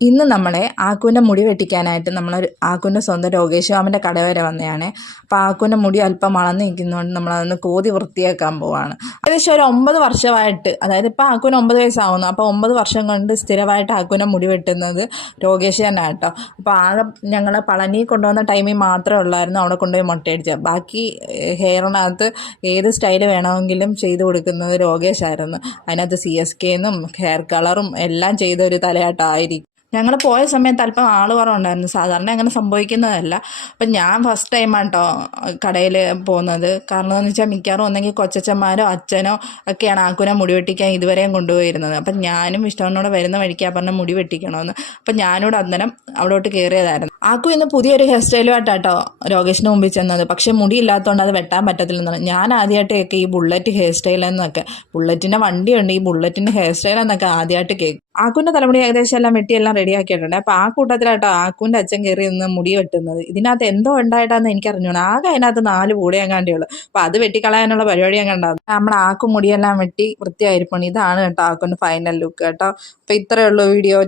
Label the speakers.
Speaker 1: ഇന്ന് നമ്മളെ ആക്കുവിന്റെ മുടി വെട്ടിക്കാനായിട്ട് നമ്മൾ ആക്കുവിന്റെ സ്വന്തം രോഗേശ്വാമിന്റെ കട വരെ വന്നതാണ്. അപ്പോൾ ആക്കുവിന്റെ മുടി അല്പം വളർന്ന് നിൽക്കുന്നതുകൊണ്ട് നമ്മളതൊന്ന് കോതി വൃത്തിയാക്കാൻ പോവാണ്. ഏകദേശം ഒരു ഒമ്പത് വർഷമായിട്ട് അതായത് ഇപ്പോൾ ആക്കുവിന് ഒമ്പത് വയസ്സാവുന്നു. അപ്പോൾ ഒമ്പത് വർഷം കൊണ്ട് സ്ഥിരമായിട്ട് ആക്കുവിന്റെ മുടി വെട്ടുന്നത് രോഗേഷ് തന്നെ കേട്ടോ അപ്പോൾ ആകെ ഞങ്ങൾ പളനി കൊണ്ടുവന്ന ടൈമിൽ മാത്രമേ ഉള്ളായിരുന്നു അവിടെ കൊണ്ടുപോയി മുട്ടയടിച്ചത്. ബാക്കി ഹെയറിനകത്ത് ഏത് സ്റ്റൈൽ വേണമെങ്കിലും ചെയ്ത് കൊടുക്കുന്നത് രോഗേഷായിരുന്നു അതിനകത്ത് സി എസ് കെന്നും ഹെയർ കളറും എല്ലാം ചെയ്ത ഒരു തലയാട്ടമായിരിക്കും ഞങ്ങൾ പോയ സമയത്ത് അല്പം ആൾ കുറവുണ്ടായിരുന്നു സാധാരണ അങ്ങനെ സംഭവിക്കുന്നതല്ല. അപ്പം ഞാൻ ഫസ്റ്റ് ടൈമാണ് കേട്ടോ കടയിൽ പോകുന്നത്. കാരണം എന്ന് വെച്ചാൽ മിക്കവാറും ഒന്നെങ്കിൽ കൊച്ചച്ചന്മാരോ അച്ഛനോ ഒക്കെയാണ് ആക്കുനെ മുടി വെട്ടിക്കാൻ ഇതുവരെയും കൊണ്ടുപോയിരുന്നത്. അപ്പം ഞാനും ഇഷ്ടവനോട് വരുന്ന വഴിക്കാ പറഞ്ഞ മുടി വെട്ടിക്കണമെന്ന് അപ്പം ഞാനിവിടെ അന്നേരം അവിടോട്ട് കയറിയതായിരുന്നു. ആക്കു ഇന്ന് പുതിയൊരു ഹെയർ സ്റ്റൈലുമായിട്ടാട്ടോ രോഗേഷിന് മുമ്പിൽ ചെന്നത്. പക്ഷേ മുടി ഇല്ലാത്തതുകൊണ്ട് അത് വെട്ടാൻ പറ്റത്തില്ലെന്നാണ്. ഞാൻ ആദ്യമായിട്ടൊക്കെ ഈ ബുള്ളറ്റ് ഹെയർ സ്റ്റൈൽ എന്നൊക്കെ. ബുള്ളറ്റിന്റെ വണ്ടിയുണ്ട്. ഈ ബുള്ളറ്റിന്റെ ഹെയർ സ്റ്റൈൽ എന്നൊക്കെ ആദ്യമായിട്ട് കേൾക്കും ആക്കുവിന്റെ തലമുടി ഏകദേശം എല്ലാം വെട്ടിയെല്ലാം റെഡിയാക്കിയിട്ടുണ്ട് അപ്പോൾ ആ കൂട്ടത്തിലായിട്ടോ ആക്കുവിന്റെ അച്ഛൻ കയറി നിന്ന് മുടി വെട്ടുന്നത്. ഇതിനകത്ത് എന്തോ ഉണ്ടായിട്ടാന്ന് എനിക്ക് അറിഞ്ഞോണം ആകെ അതിനകത്ത് നാല് കൂടെ ഉള്ളൂ അപ്പോൾ അത് വെട്ടിക്കളയാനുള്ള പരിപാടി ഞാൻ കണ്ടത് നമ്മുടെ ആക്കും മുടിയെല്ലാം വെട്ടി വൃത്തിയായിരിക്കണം ഇതാണ് കേട്ടോ ആക്കുവിന്റെ ഫൈനൽ ലുക്ക് കേട്ടോ. അപ്പോൾ ഇത്രയേ ഉള്ളൂ വീഡിയോ.